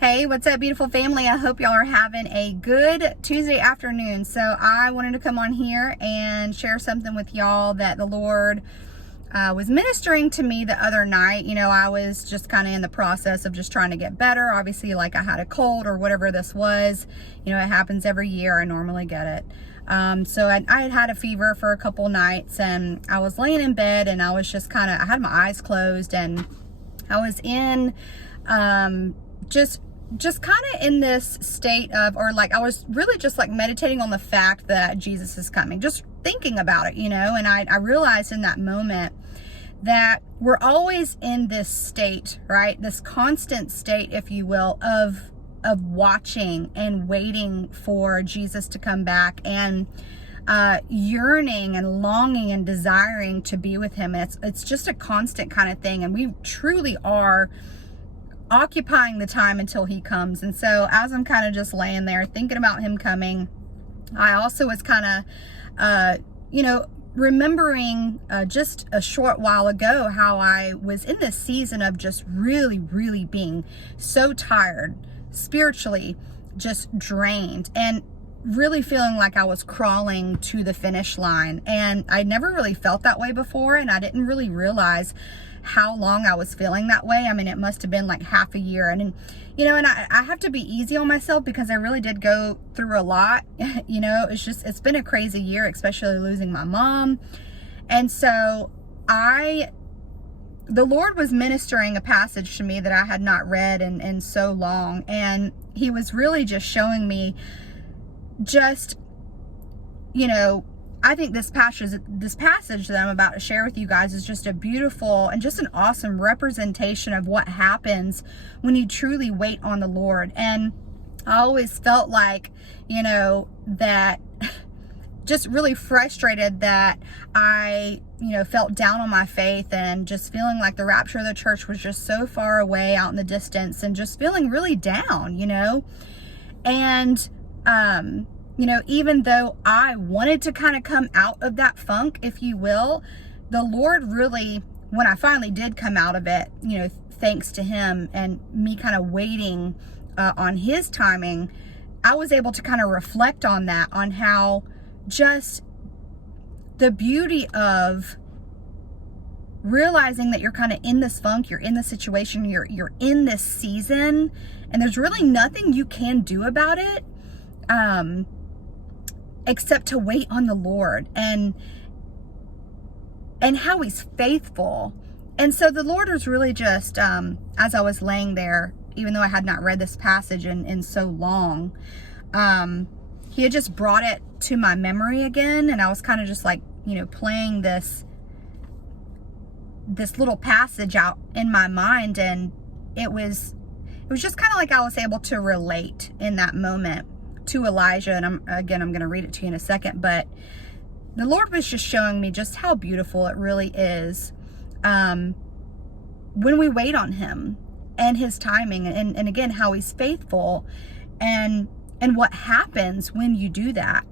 Hey, what's up, beautiful family? I hope y'all are having a good Tuesday afternoon. So I wanted to come on here and share something with y'all that the Lord was ministering to me the other night. You know, I was just kind of in the process of just trying to get better. Obviously, like I had a cold or whatever this was. You know, it happens every year. I normally get it. So I had had a fever for a couple nights, and I was laying in bed, and I was just I had my eyes closed, and I was in just kind of in this state of, or like I was really just like meditating on the fact that Jesus is coming, just thinking about it, you know. And I realized in that moment that we're always in this state, right? This constant state, if you will, of watching and waiting for Jesus to come back, and yearning and longing and desiring to be with him. It's just a constant kind of thing, and we truly are occupying the time until he comes. And so as I'm kind of just laying there thinking about him coming, I also was kind of remembering just a short while ago how I was in this season of just really being so tired, spiritually just drained, and really feeling like I was crawling to the finish line. And I never really felt that way before, and I didn't really realize how long I was feeling that way. I mean, it must have been like half a year. And you know, and I have to be easy on myself because I really did go through a lot. You know, it's been a crazy year, especially losing my mom. And so the Lord was ministering a passage to me that I had not read in so long. And he was really just showing me just, you know, I think this passage that I'm about to share with you guys is just a beautiful and just an awesome representation of what happens when you truly wait on the Lord. And I always felt like, you know, that just really frustrated that I, you know, felt down on my faith, and just feeling like the rapture of the church was just so far away out in the distance, and just feeling really down, you know. And, you know, even though I wanted to kind of come out of that funk, if you will, the Lord really, when I finally did come out of it, you know, thanks to him and me kind of waiting on his timing, I was able to kind of reflect on that, on how just the beauty of realizing that you're kind of in this funk, you're in this situation, you're in this season, and there's really nothing you can do about it. Except to wait on the Lord, and how he's faithful. And so the Lord was really just, as I was laying there, even though I had not read this passage in so long, he had just brought it to my memory again. And I was kind of just like, you know, playing this little passage out in my mind. And it was just kind of like I was able to relate in that moment to Elijah. And I'm going to read it to you in a second, but the Lord was just showing me just how beautiful it really is when we wait on him and his timing, and again, how he's faithful, and what happens when you do that,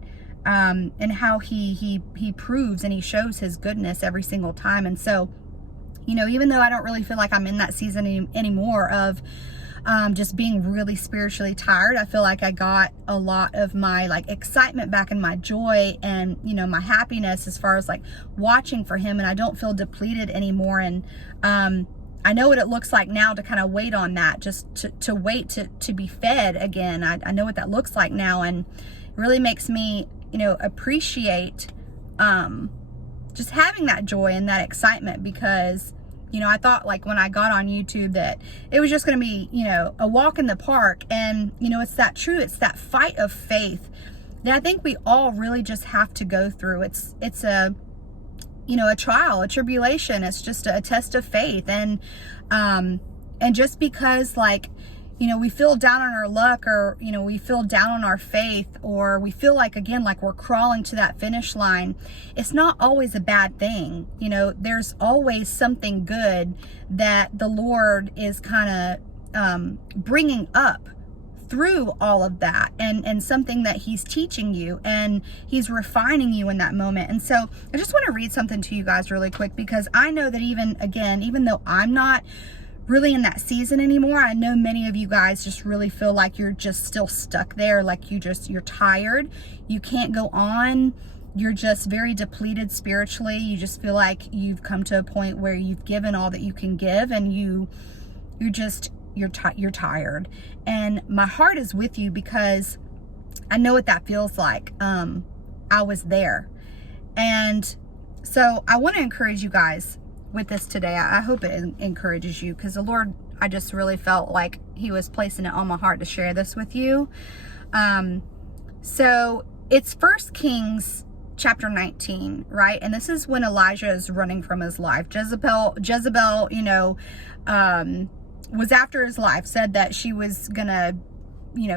and how he proves and he shows his goodness every single time. And so, you know, even though I don't really feel like I'm in that season anymore of just being really spiritually tired, I feel like I got a lot of my like excitement back, and my joy, and, you know, my happiness as far as like watching for him, and I don't feel depleted anymore. And I know what it looks like now to kind of wait on that, just to wait to be fed again. I know what that looks like now, and it really makes me, you know, appreciate just having that joy and that excitement, because, you know, I thought like when I got on YouTube that it was just going to be, you know, a walk in the park. And, you know, it's that fight of faith that I think we all really just have to go through. It's a, you know, a trial, a tribulation. It's just a test of faith. And just because, like, you know, we feel down on our luck, or, you know, we feel down on our faith, or we feel like, again, like we're crawling to that finish line, it's not always a bad thing. You know, there's always something good that the Lord is kind of bringing up through all of that, and something that he's teaching you, and he's refining you in that moment. And so I just want to read something to you guys really quick, because I know that even though I'm not really in that season anymore. I know many of you guys just really feel like you're just still stuck there, like you're tired. You can't go on. You're just very depleted spiritually. You just feel like you've come to a point where you've given all that you can give, and you're tired. And my heart is with you, because I know what that feels like. I was there. And so I want to encourage you guys with this today. I hope it encourages you, because the Lord, I just really felt like he was placing it on my heart to share this with you. So it's 1 Kings chapter 19, right? And this is when Elijah is running from his life. Jezebel, was after his life, said that she was gonna,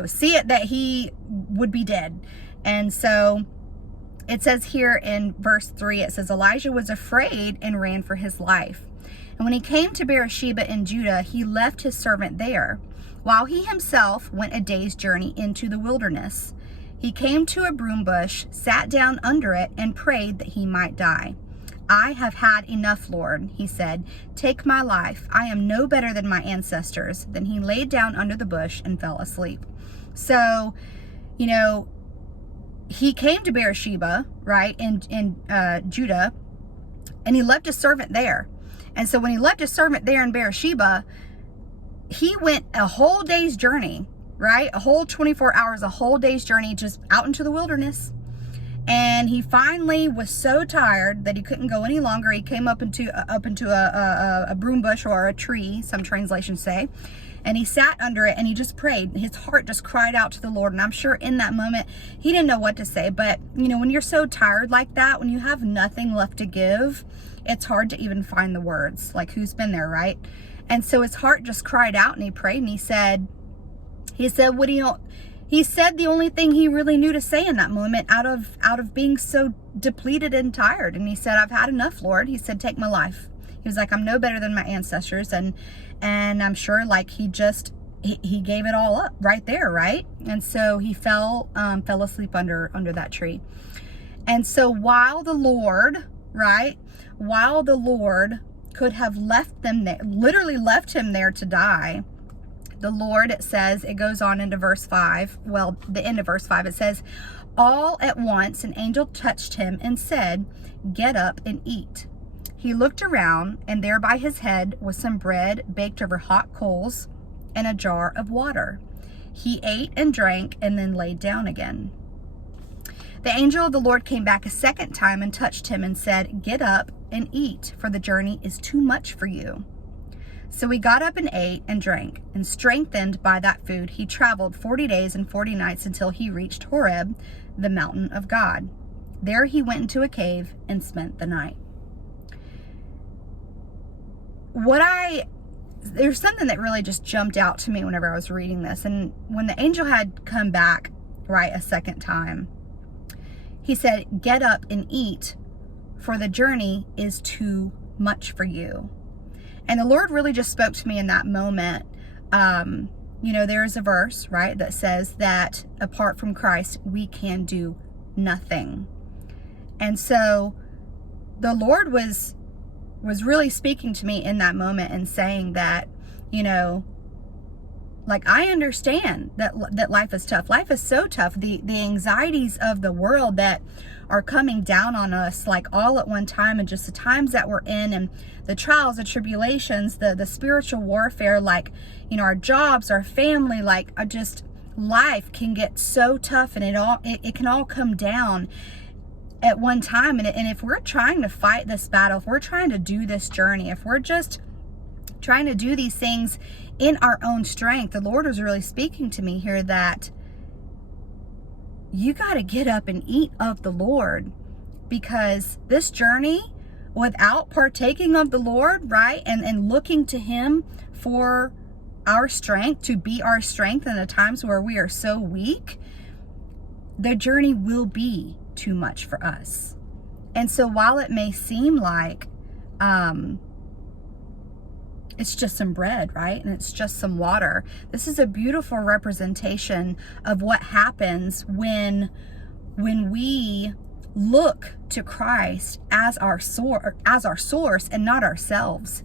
see it that he would be dead. And so it says here in verse 3, it says, Elijah was afraid and ran for his life. And when he came to Beersheba in Judah, he left his servant there, while he himself went a day's journey into the wilderness. He came to a broom bush, sat down under it, and prayed that he might die. I have had enough, Lord, he said. Take my life. I am no better than my ancestors. Then he laid down under the bush and fell asleep. So, he came to Beersheba, right, in Judah, and he left his servant there. And so when he left his servant there in Beersheba, he went a whole day's journey, right? A whole 24 hours, a whole day's journey, just out into the wilderness. And he finally was so tired that he couldn't go any longer. He came up into a broom bush, or a tree, some translations say. And he sat under it and he just prayed. His heart just cried out to the Lord. And I'm sure in that moment, he didn't know what to say. But, when you're so tired like that, when you have nothing left to give, it's hard to even find the words. Like, who's been there, right? And so his heart just cried out, and he prayed, and he said the only thing he really knew to say in that moment, out of being so depleted and tired. And he said, I've had enough, Lord. He said, take my life. He was like, I'm no better than my ancestors. And I'm sure like he gave it all up right there, right? And so he fell asleep under that tree. And so while the Lord could have left them there, literally left him there to die, the Lord, it says, it goes on into verse 5. Well, the end of verse 5, it says, all at once an angel touched him and said, get up and eat. He looked around, and there by his head was some bread baked over hot coals and a jar of water. He ate and drank and then laid down again. The angel of the Lord came back a second time and touched him and said, get up and eat, for the journey is too much for you. So he got up and ate and drank, and strengthened by that food, he traveled 40 days and 40 nights until he reached Horeb, the mountain of God. There he went into a cave and spent the night. There's something that really just jumped out to me whenever I was reading this. And when the angel had come back, right, a second time, he said, get up and eat, for the journey is too much for you. And the Lord really just spoke to me in that moment. There is a verse, right, that says that apart from Christ, we can do nothing. And so the Lord was really speaking to me in that moment and saying that, like, I understand that life is tough. Life is so tough. The anxieties of the world that are coming down on us, like, all at one time, and just the times that we're in, and the trials, the tribulations, the spiritual warfare, like, our jobs, our family, like, just life can get so tough, and it can all come down at one time. And if we're trying to fight this battle, if we're trying to do this journey, if we're just trying to do these things in our own strength, the Lord was really speaking to me here that you got to get up and eat of the Lord, because this journey without partaking of the Lord, right, and looking to him for our strength, to be our strength in the times where we are so weak, the journey will be too much for us. And so while it may seem like it's just some bread, right, and it's just some water, this is a beautiful representation of what happens when we look to Christ as our source and not ourselves.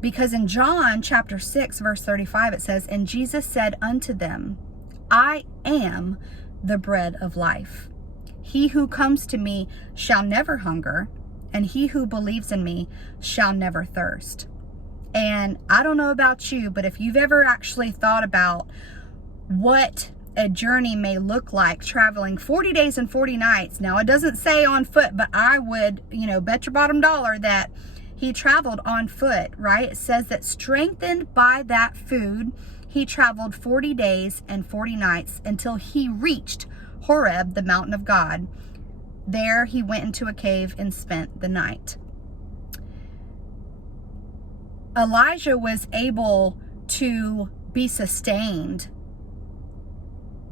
Because in John chapter 6, verse 35, it says, "And Jesus said unto them, I am the bread of life. He who comes to me shall never hunger, and he who believes in me shall never thirst." And I don't know about you, but if you've ever actually thought about what a journey may look like traveling 40 days and 40 nights. Now, it doesn't say on foot, but I would, bet your bottom dollar that he traveled on foot, right? It says that strengthened by that food, he traveled 40 days and 40 nights until he reached Horeb, the mountain of God. There he went into a cave and spent the night. Elijah was able to be sustained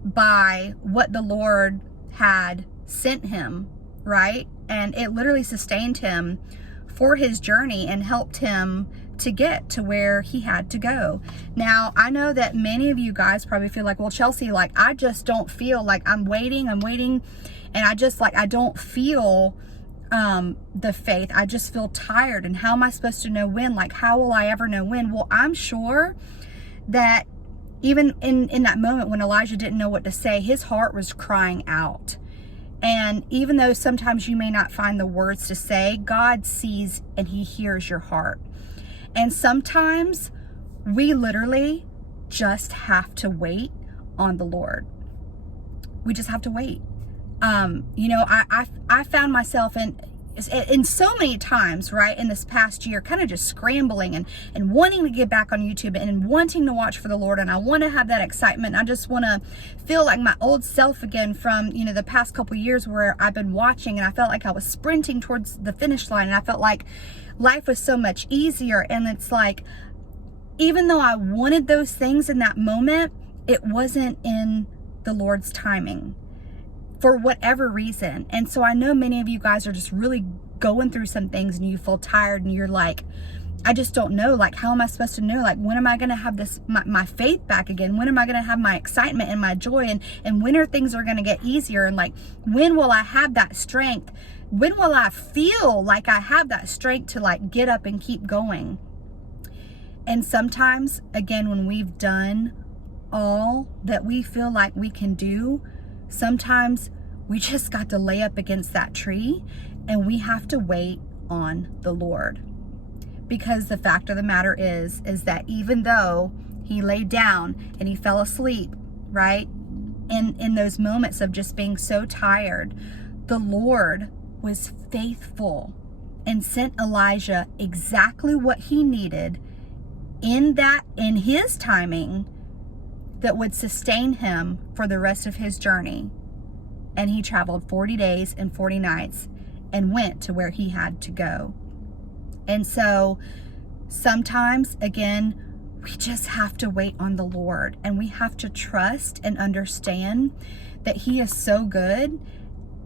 by what the Lord had sent him, right? And it literally sustained him for his journey and helped him to get to where he had to go. Now, I know that many of you guys probably feel like, well, Chelsea, I just don't feel like I'm waiting, and I don't feel the faith. I just feel tired, and how am I supposed to know when? How will I ever know when? Well, I'm sure that even in that moment when Elijah didn't know what to say, his heart was crying out. And even though sometimes you may not find the words to say, God sees and he hears your heart. And sometimes we literally just have to wait on the Lord. We just have to wait. I found myself in so many times, right, in this past year, kind of just scrambling and wanting to get back on YouTube and wanting to watch for the Lord. And I want to have that excitement. I just want to feel like my old self again from, the past couple years where I've been watching, and I felt like I was sprinting towards the finish line, and I felt like life was so much easier. And it's like, even though I wanted those things in that moment, it wasn't in the Lord's timing, for whatever reason. And so I know many of you guys are just really going through some things, and you feel tired, and you're like, I just don't know, how am I supposed to know? When am I going to have my faith back again? When am I going to have my excitement and my joy? And when are things going to get easier? And when will I have that strength? When will I feel like I have that strength to get up and keep going? And sometimes, again, when we've done all that we feel like we can do, sometimes we just got to lay up against that tree, and we have to wait on the Lord. Because the fact of the matter is that even though he laid down and he fell asleep, right, in those moments of just being so tired, the Lord was faithful and sent Elijah exactly what he needed in his timing that would sustain him for the rest of his journey. And he traveled 40 days and 40 nights and went to where he had to go. And so sometimes, again, we just have to wait on the Lord, and we have to trust and understand that he is so good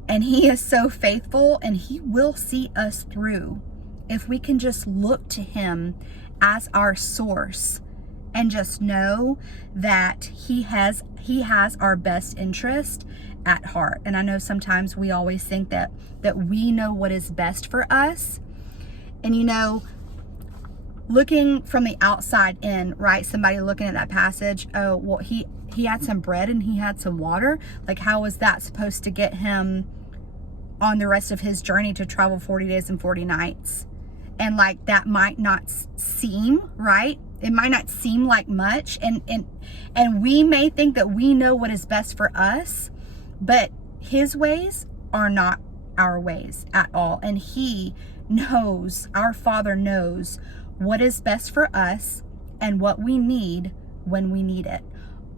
and he is so faithful, and he will see us through if we can just look to him as our source and just know that he has our best interest at heart. And I know sometimes we always think that we know what is best for us. And looking from the outside in, right? Somebody looking at that passage, oh, well, he had some bread and he had some water. How was that supposed to get him on the rest of his journey to travel 40 days and 40 nights? And that might not seem right. It might not seem like much. And we may think that we know what is best for us, but his ways are not our ways at all. And he knows, our Father knows what is best for us and what we need when we need it.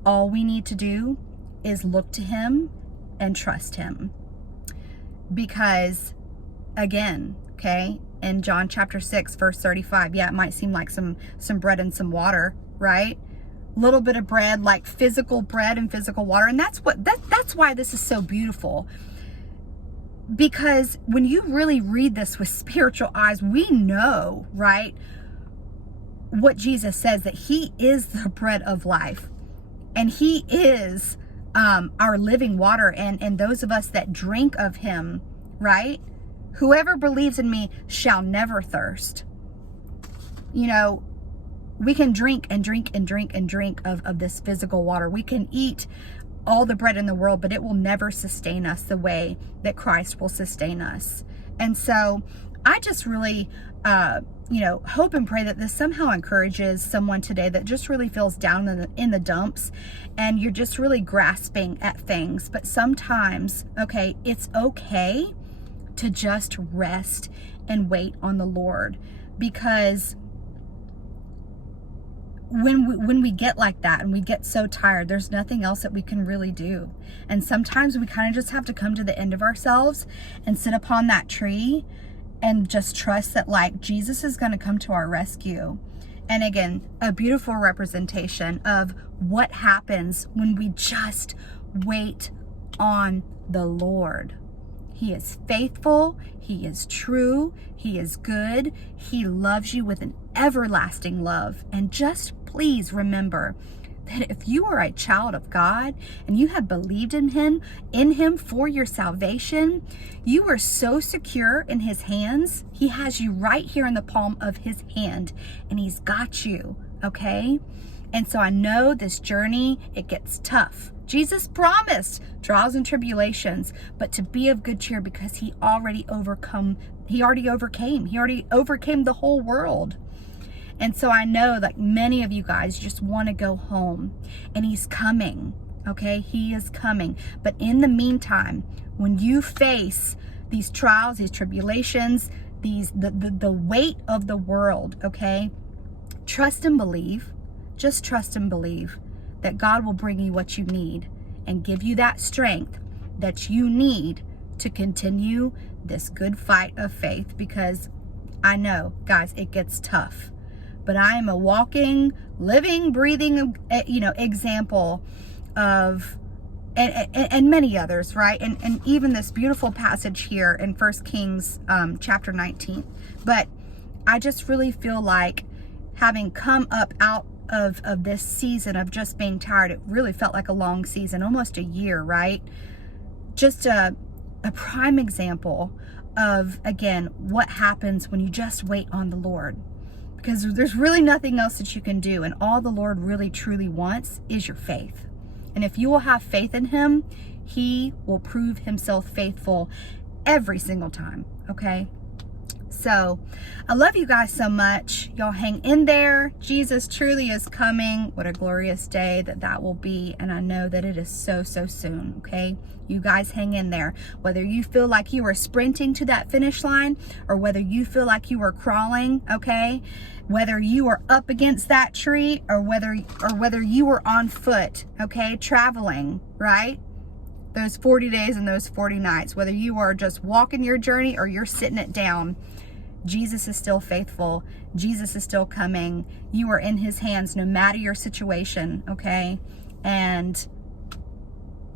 All we need to do is look to him and trust him. Because again, okay, in John chapter 6, verse 35, yeah, it might seem like some bread and some water, right? A little bit of bread, physical bread and physical water. And that's why this is so beautiful. Because when you really read this with spiritual eyes, we know, right, what Jesus says, that he is the bread of life, and he is our living water. And those of us that drink of him, right, whoever believes in me shall never thirst. We can drink and drink and drink and drink of this physical water. We can eat all the bread in the world, but it will never sustain us the way that Christ will sustain us. And so I just really, hope and pray that this somehow encourages someone today that just really feels down in the dumps, and you're just really grasping at things. But sometimes, it's okay to just rest and wait on the Lord, because when we get like that and we get so tired, there's nothing else that we can really do. And sometimes we kind of just have to come to the end of ourselves and sit upon that tree and just trust that, like, Jesus is going to come to our rescue. And again, a beautiful representation of what happens when we just wait on the Lord. He is faithful. He is true. He is good. He loves you with an everlasting love. And just please remember that if you are a child of God and you have believed in him for your salvation, you are so secure in his hands. He has you right here in the palm of his hand, and he's got you, okay? And so I know this journey, it gets tough. Jesus promised trials and tribulations, but to be of good cheer, because he already overcame the whole world. And so I know that many of you guys just want to go home, and he's coming, okay? He is coming. But in the meantime, when you face these trials, these tribulations, the weight of the world, okay? Trust and believe. Just trust and believe that God will bring you what you need and give you that strength that you need to continue this good fight of faith. Because I know, guys, it gets tough. But I am a walking, living, breathing, example of, and many others, right? And even this beautiful passage here in 1 Kings chapter 19. But I just really feel like, having come up out of this season of just being tired, it really felt like a long season, almost a year, right? Just a prime example of, again, what happens when you just wait on the Lord. Because there's really nothing else that you can do. And all the Lord really truly wants is your faith. And if you will have faith in him, he will prove himself faithful every single time, okay? So I love you guys so much. Y'all hang in there. Jesus truly is coming. What a glorious day that will be. And I know that it is so, so soon, okay? You guys hang in there. Whether you feel like you are sprinting to that finish line, or whether you feel like you are crawling, okay? Whether you are up against that tree, or whether you are on foot, okay? Traveling, right? Those 40 days and those 40 nights. Whether you are just walking your journey or you're sitting it down, Jesus is still faithful. Jesus is still coming. You are in his hands no matter your situation, okay? And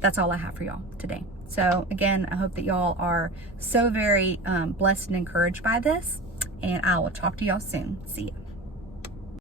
that's all I have for y'all today. So again, I hope that y'all are so very blessed and encouraged by this. And I will talk to y'all soon. See ya.